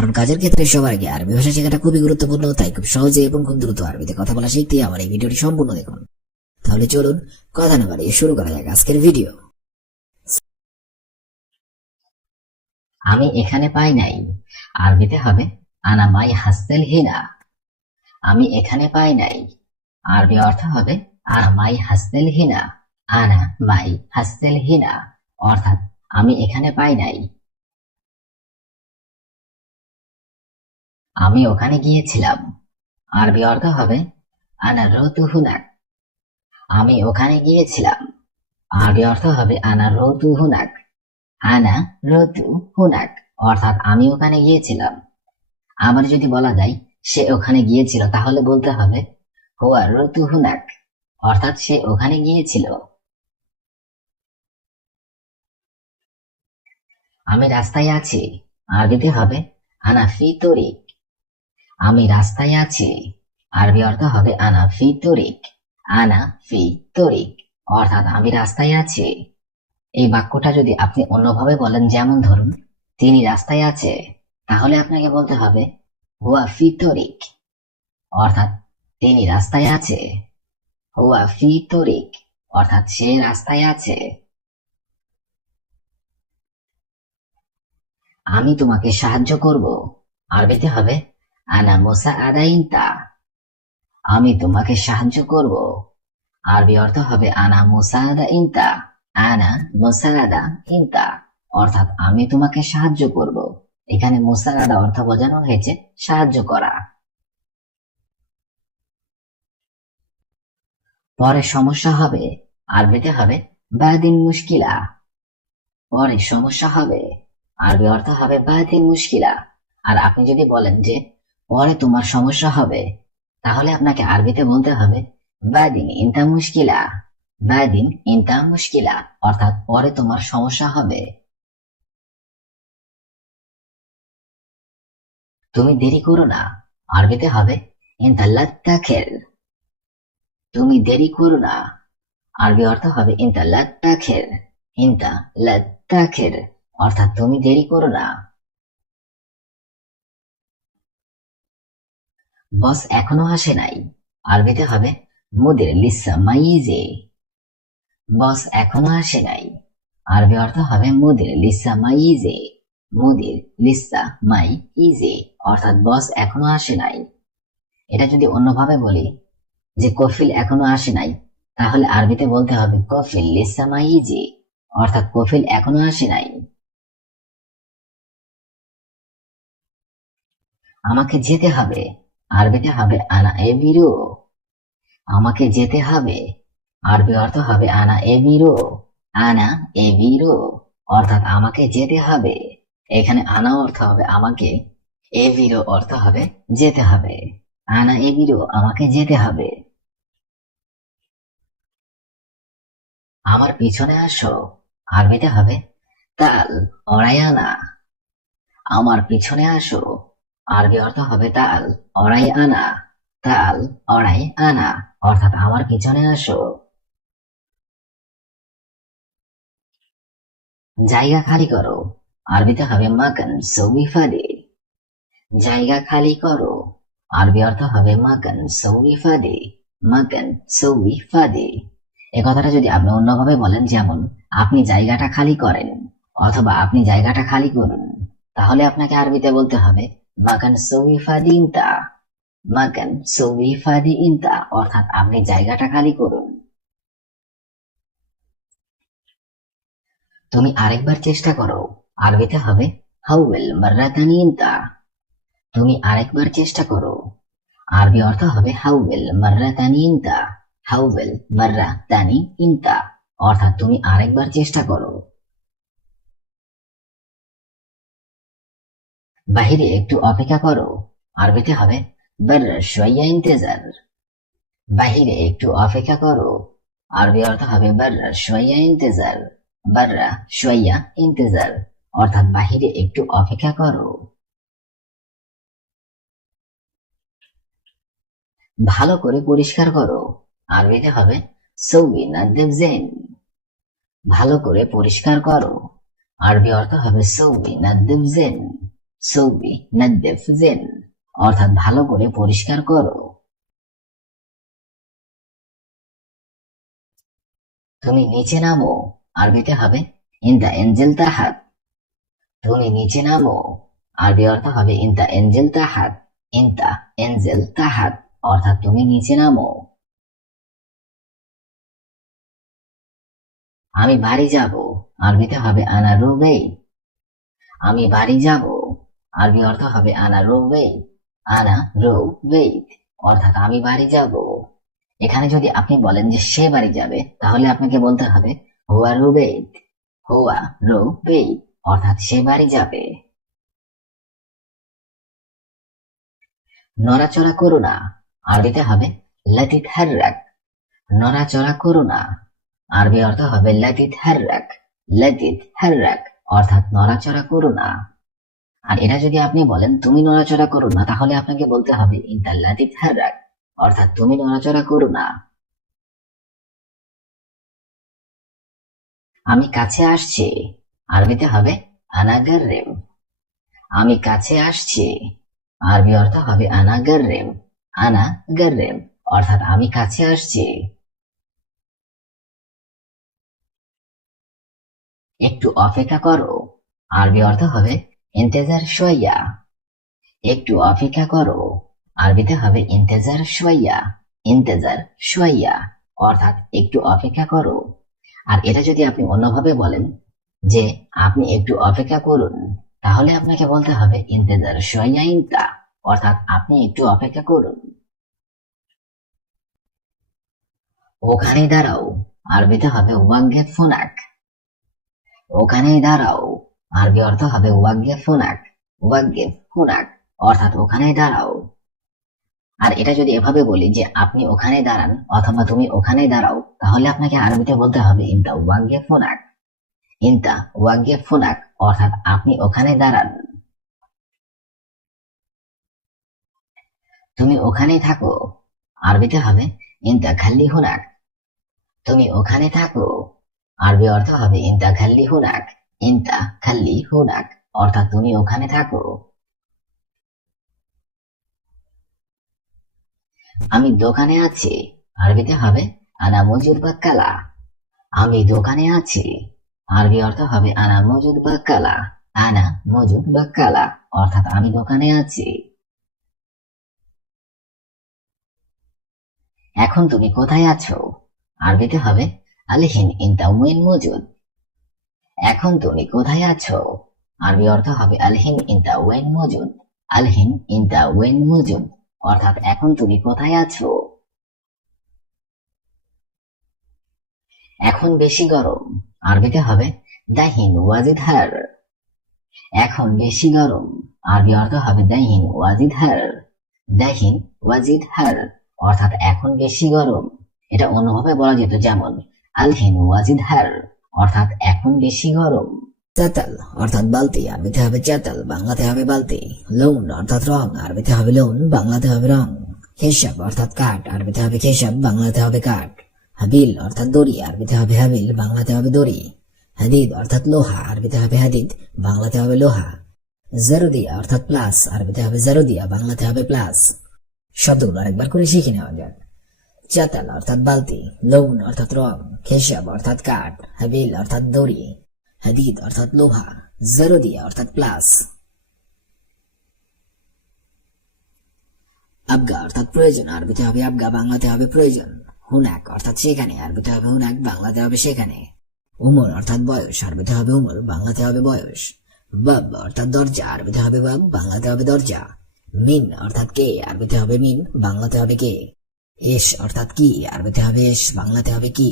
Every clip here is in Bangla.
কারণ কাজের ক্ষেত্রে সবার আগে আরবি ভাষা শেখাটা খুবই গুরুত্বপূর্ণ, তাই খুব সহজে এবং খুব দ্রুত আরবিতে কথা বলা শিখতে আমার এই ভিডিওটি সম্পূর্ণ দেখুন। তাহলে চলুন কথা না বাড়িয়ে শুরু করা যাক আজকের ভিডিও। আমি এখানে পাই নাই, আরবিতে হবে আনা মাই হাসতেল হিনা। আমি এখানে পাই নাই, আরবি অর্থ হবে আনা মাই হাসতেল হিনা। আনা মাই হাসতেল হিনা অর্থাৎ আমি এখানে পাই নাই। আমি ওখানে গিয়েছিলাম, আরবি অর্থ হবে আনা রতু হুনাক। আমি ওখানে গিয়েছিলাম, আরবি অর্থ হবে আনা রতু হুনাক। আনা রতু হুনাক অর্থাৎ আমি ওখানে গিয়েছিলাম। আবার যদি বলা যায় সে ওখানে গিয়েছিল, তাহলে বলতে হবে হুয়া রতু হুনাক অর্থাৎ সে ওখানে গিয়েছিল। আমি রাস্তায় আছি, আরবিতে হবে আনা ফি তরিক। আমি রাস্তায় আছি, আরবি অর্থ হবে আনা ফি তরিক। আনা ফি তরিক অর্থাৎ আমি রাস্তায় আছি। এই বাক্যটা যদি আপনি অন্যভাবে বলেন, যেমন ধরুন তিনি রাস্তায় আছে, তাহলে আপনাকে বলতে হবে হুয়া ফি তরিক অর্থাৎ তিনি রাস্তায় আছে। হুয়া ফি তরিক অর্থাৎ সে রাস্তায় আছে। আমি তোমাকে সাহায্য করব, আরবিতে হবে আনা মুসাআদা ইনতা। আমি তোমাকে সাহায্য করব, আরবি অর্থ হবে আনা মুসাআদা ইনতা। আনা মুসাআদা ইনতা অর্থাৎ আমি তোমাকে সাহায্য করব। এখানে মুসাআদা অর্থ বোঝানো হয়েছে সাহায্য করা। পরে সমস্যা হবে, আরবিতে হবে বাদিন মুশকিলা। পরে সমস্যা হবে, আরবি অর্থ হবে বাদিন মুশকিলা। আর আপনি যদি বলেন যে পরে তোমার সমস্যা হবে, তাহলে আপনাকে আরবিতে বলতে হবে বাদিন ইনতা মুশকিলা। বাদিন ইনতা মুশকিলা অর্থাৎ পরে তোমার সমস্যা হবে। তুমি দেরি করো না, আরবিতে হবে ইনতা লা তাখির। তুমি দেরি করো না, আরবি অর্থ হবে ইনতা লা তাখির। ইনতা লা তাখির অর্থাৎ তুমি দেরি করো না। বস এখনো আসে নাই, আরবিতে হবে মুদির লিসা মাইজে। বস এখনো আসে নাই, আরবি অর্থ হবে মুদির লিসা মাইজে। মুদির লিসা মাই ইজে অর্থাৎ বস এখনো আসে নাই। এটা যদি অন্যভাবে বলি যে কফিল এখনো আসে নাই, তাহলে আরবিতে বলতে হবে কফিল লিসা মাই ইজে অর্থাৎ কফিল এখনো আসে নাই। আমাকে যেতে হবে, আরবিতে হবে আনা এবিরো। আমাকে যেতে হবে, আরবি অর্থ হবে আনা এবিরো। আনা এবিরো অর্থাৎ আমাকে যেতে হবে। এখানে আনা অর্থ হবে আমাকে, এবিরো অর্থ হবে যেতে হবে। আনা এবিরো আমাকে যেতে হবে। আমার পিছনে আসো, আরবিতে হবে তাল অরায়ানা। আমার পিছনে আসো, আরবি অর্থ হবে তাল অরাই আনা। তাল অরাই আনা অর্থাৎ আমার পিছনে আসো। জায়গা খালি করো, আরবিতে হবে মাকান সৌবি ফাদে। জায়গা খালি করো, আরবি অর্থ হবে মাকান সৌবি ফাদে। মাকান সৌবি ফাদে। এ কথাটা যদি আপনি অন্যভাবে বলেন, যেমন আপনি জায়গাটা খালি করেন অথবা আপনি জায়গাটা খালি করুন, তাহলে আপনাকে আরবিতে বলতে হবে মাকান সৌবি ফাদি ইনতা। মাকান সৌবি ফাদি ইনতা অর্থাৎ আপনি জায়গাটা খালি করুন। তুমি আরেকবার চেষ্টা করো, আরবিতে হবে হাউল মাররাতানি ইনতা। তুমি আরেকবার চেষ্টা করো, আরবি অর্থ হবে হাউল মাররাতানি ইনতা। হাউল মাররাতানি ইনতা অর্থাৎ তুমি আরেকবার চেষ্টা করো। বাহিরে একটু অপেক্ষা করো, আরবিতে হবে বাররা শুয়াইয়া ইন্তেজার। বাহিরে একটু অপেক্ষা করো, আরবি অর্থ হবে বাররা শুয়াইয়া ইন্তেজার। বাররা শুয়াইয়া ইন্তেজার অর্থাৎ বাহিরে একটু অপেক্ষা করো। ভালো করে পরিষ্কার করো, আরবিতে হবে সৌবি নাদ্দেব জেন। ভালো করে পরিষ্কার করো, আরবি অর্থ হবে সৌবি নাদ্দেব জেন। সৌবি নাদ্দেফ জেন, অর্থাৎ ভালো করে পরিষ্কার করো। তুমি নিচে নামো, আরবিতে হবে ইনতা এনজেল তাহাত। তুমি নিচে নামো, আরবি অর্থ হবে ইনতা এনজেল তাহাত। ইনতা এনজেল তাহাত, অর্থাৎ তুমি নিচে নামো। আমি বাড়ি যাব, আরবিতে হবে আনা রুবেই। আমি বাড়ি যাব, আরবি অর্থ হবে আনা রুবেই। আনা রুবেই, অর্থাৎ আমি বাড়ি যাব। এখানে যদি আপনি বলেন যে সে বাড়ি যাবে, তাহলে আপনাকে বলতে হবে হুয়া রুবেইত। হুয়া রুবেইত, অর্থাৎ সে বাড়ি যাবে। নড়াচড়া করো না, আরবিতে হবে লা তিতহাররাক। নড়াচড়া করো না, আরবি অর্থ হবে লা তিতহাররাক। লা তিতহাররাক, অর্থাৎ নড়াচড়া করো না। আর এটা যদি আপনি বলেন তুমি নড়াচড়া করো না, তাহলে আপনাকে বলতে হবে ইনতা লা তিতহাররাক, অর্থাৎ তুমি নড়াচড়া করো না। আমি কাছে আসছি, আরবিতে হবে আনা গাররেব। আমি কাছে আসছি, আরবি অর্থ হবে আনা গাররেব। আনা গাররেব, অর্থাৎ আমি কাছে আসছি। একটু অপেক্ষা করো, আরবি অর্থ হবে ইন্তেজার শোয়া। একটু অপেক্ষা করো, আরবিতে হবে ইন্তেজার শোয়া। ইন্তেজার শোয়া, অর্থাৎ একটু অপেক্ষা করো। আর এটা যদি আপনি অন্যভাবে বলেন যে আপনি একটু অপেক্ষা করুন, তাহলে আপনাকে বলতে হবে ইন্তেজার শোয়া ইনতা, অর্থাৎ আপনি একটু অপেক্ষা করুন। ওখানে দাঁড়াও, আরবিতে হবে ওয়াগগে ফোনাক। ওখানে দাঁড়াও, আরবি অর্থ হবে ওয়াগগে ফোনাক। ওয়াগগে ফোনাক, অর্থাৎ ওখানে দাঁড়াও। আর এটা যদি এভাবে বলি যে আপনি ওখানে দাঁড়ান অথবা তুমি ওখানে দাঁড়াও, তাহলে আপনাকে আরবিতে বলতে হবে ইনতা ওয়াগগে ফোনাক। ইনতা ওয়াগগে ফোনাক, অর্থাৎ আপনি ওখানে দাঁড়ান। তুমি ওখানেই থাকো, আরবিতে হবে ইনতা খাল্লি হুনাক। তুমি ওখানে থাকো, আরবি অর্থ হবে ইনতা খাল্লি হুনাক। ইনতা খাল্লি হুনাক, অর্থাৎ তুমি ওখানে থাকো। আমি দোকানে আছি, আরবিতে হবে আনা মজুদ বাক্কালা। আমি দোকানে আছি, আরবি অর্থ হবে আনা মজুদ বাক্কালা। আনা মজুদ বাক্কালা, অর্থাৎ আমি দোকানে আছি। এখন তুমি কোথায় আছো, আরবিতে হবে আলহিন ইনতা ওয়েন মজুদ। এখন তুমি কোথায় আছো, আরবি অর্থ হবে আলহিন ইনতা ওয়েন মজুদ। আলহিন ইনতা ওয়েন মজুদ, অর্থাৎ এখন তুমি কোথায় আছো। এখন বেশি গরম, আরবিতে হবে দাহিন ওয়াজিদ হার। এখন বেশি গরম, আরবি অর্থ হবে দাহিন ওয়াজিদ হার। দাহিন ওয়াজিদ হার, অর্থাৎ এখন বেশি গরম। এটা অন্যভাবে বলা যেত, যেমন আলহিন ওয়াজিদ হার, অর্থাৎ এখন বেশি গরম। চাতাল অর্থাৎ বালতি, আরবিতে হবে চাতাল, বাংলাতে হবে বালতি। লৌন অর্থাৎ রং, আরবিতে হবে লৌন, বাংলাতে হবে রং। খেসাব অর্থাৎ কাঠ, আরবিতে হবে খেসাব, বাংলাতে হবে কাঠ। হাবিল অর্থাৎ দড়ি, আরবিতে হবে হাবিল, বাংলাতে হবে দড়ি। হাদিদ অর্থাৎ লোহা, আরবিতে হবে হাদিদ, বাংলাতে হবে লোহা। জারুদিয়া অর্থাৎ প্লাস, আরবিতে হবে জারুদিয়া, বাংলাতে হবে প্লাস। শব্দগুলো আরেকবার করে শিখে নেওয়া যাক। চাতাল অর্থাৎ বালতি, লৌন অর্থাৎ রং, খেসাব অর্থাৎ কাঠ, হাবিল অর্থাৎ দড়ি, হাদিদ অর্থাৎ লোহা, জারুদিয়া অর্থাৎ প্লাস। আবগা অর্থাৎ প্রয়োজন, আরবিতে হবে আবগা, বাংলাতে হবে প্রয়োজন। হুনাক অর্থাৎ সেখানে, আরবিতে হবে হুনাক, বাংলাতে হবে সেখানে। উমর অর্থাৎ বয়স, আরবিতে হবে উমর, বাংলাতে হবে বয়স। বাব অর্থাৎ দরজা, আরবিতে হবে বাব, বাংলাতে হবে দরজা। মিন অর্থাৎ কে, আরবিতে হবে মিন, বাংলাতে হবে কে। এস অর্থাৎ কি, আরবিতে হবে এস, বাংলাতে হবে কি।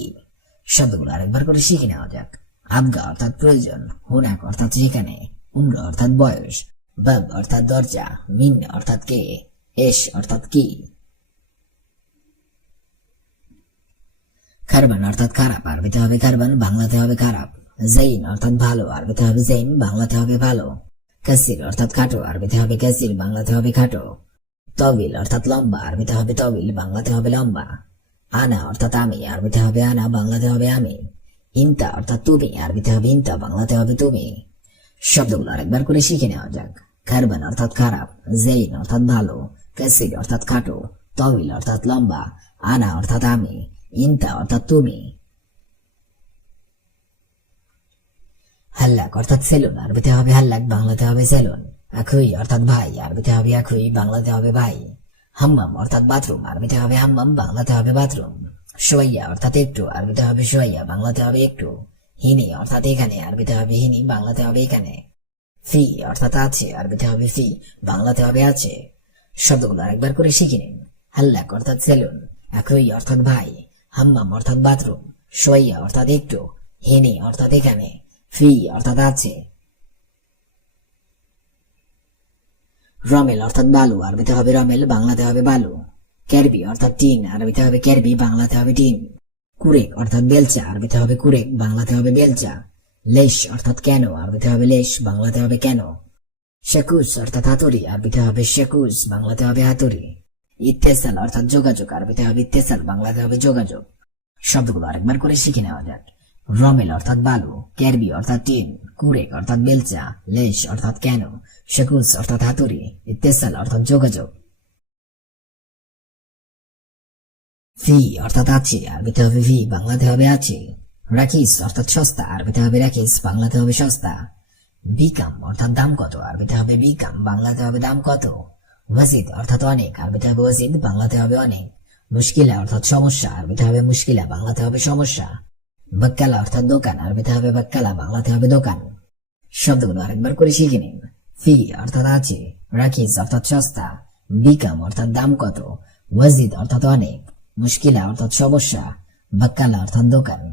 শব্দগুলো আরেকবার করে শিখে নেওয়া যাক। আবগা অর্থাৎ প্রয়োজন, হুনাক অর্থাৎ সেখানে, উমর অর্থাৎ বয়স, বাব অর্থাৎ দরজা, মিন অর্থাৎ কে, এস অর্থাৎ কি। খারবান অর্থাৎ খারাপ, আরবিতে হবে খারবান, বাংলাতে হবে খারাপ। জাইন অর্থাৎ ভালো, আরবিতে হবে জাইন, বাংলাতে হবে ভালো। কাসির অর্থাৎ খাটো, আরবিতে হবে কাসির, বাংলাতে হবে খাটো। তবিল অর্থাৎ লম্বা, আরবিতে হবে তবিল, বাংলাতে হবে লম্বা। আনা অর্থাৎ আমি, আরবিতে হবে আনা, বাংলাতে হবে আমি। ইনতা অর্থাৎ তুমি, আরবিতে হবে ইনতা, বাংলাতে হবে তুমি। শব্দগুলো আরেকবার করে শিখে নেওয়া যাক। খারবান অর্থাৎ খারাপ, জেইন অর্থাৎ ভালো, কাসির অর্থাৎ খাটো, তবিল অর্থাৎ লম্বা, আনা অর্থাৎ আমি, ইনতা অর্থাৎ তুমি। হাল্লাক অর্থাৎ সেলুন, আরবিতে হবে হাল্লাক, বাংলাতে হবে সেলুন। আখুই অর্থাৎ ভাই, আরবিতে হবে আখুই, বাংলাতে হবে ভাই। হাম্মাম অর্থাৎ বাথরুম, আরবিতে হবে হাম্মাম, বাংলাতে হবে বাথরুম। সোয়াইয়া অর্থাৎ একটু, আরবিতে হবে সোয়াইয়া, বাংলাতে হবে একটু। হিনি অর্থাৎ এখানে, আরবিতে হবে হিনি, বাংলাতে হবে এখানে। ফি অর্থাৎ আছে, আরবিতে হবে ফি, বাংলাতে হবে আছে। শব্দগুলো আরেকবার করে শিখে নিন। হাল্লাক অর্থাৎ সেলুন, আখুই অর্থাৎ ভাই, হাম্মাম অর্থাৎ বাথরুম, সোয়াইয়া অর্থাৎ একটু, হিনি অর্থাৎ এখানে, ফি অর্থাৎ আছে। রমেল অর্থাৎ বালু, আরবিতে হবে রমেল, বাংলাতে হবে বালু। ক্যারবি অর্থাৎ টিন, আরবিতে হবে ক্যারবি, বাংলাতে হবে টিন। কুরেক অর্থাৎ বেলচা, আরবিতে হবে কুরেক, বাংলাতে হবে বেলচা। লেশ অর্থাৎ কেন, আরবিতে হবে লেশ, বাংলাতে হবে কেন। শেকুস অর্থাৎ হাতুড়ি, আরবিতে হবে শেকুস, বাংলাতে হবে হাতুড়ি। ইত্তেসাল অর্থাৎ যোগাযোগ, আরবিতে হবে ইত্তেসাল, বাংলাতে হবে যোগাযোগ। শব্দগুলো আরেকবার করে শিখে নেওয়া যাক। রমেল অর্থাৎ বালু, ক্যারবি অর্থাৎ টিন, কুরেক অর্থাৎ বেলচা, লেশ অর্থাৎ কেন, শেকুস অর্থাৎ হাতুড়ি, ইত্তেসাল অর্থাৎ যোগাযোগ। ফি অর্থাৎ আছে, আরবিতে হবে ফি, বাংলাতে হবে আছে। রাখিস অর্থাৎ সস্তা, আরবিতে হবে রাখিস, বাংলাতে হবে সস্তা। বিকাম অর্থাৎ দাম কত, আরবিতে হবে বিকাম, বাংলাতে হবে দাম কত। ওয়াজিদ অর্থাৎ অনেক, আরবিতে হবে ওয়াজিদ, বাংলাতে হবে অনেক। মুশকিলা অর্থাৎ সমস্যা, আরবিতে হবে মুশকিলা, বাংলাতে হবে সমস্যা। বাক্কালা অর্থাৎ দোকান, আরবিতে হবে বাক্কালা, বাংলাতে হবে দোকান। শব্দগুলো আরেকবার করে শিখে নিন। ফি অর্থাৎ আছে, রাখিস অর্থাৎ সস্তা, বিকাম অর্থাৎ দাম কত, ওয়াজিদ অর্থাৎ অনেক, মুশকিলা অর্থাৎ সমস্যা, বাক্কালা অর্থাৎ দোকান।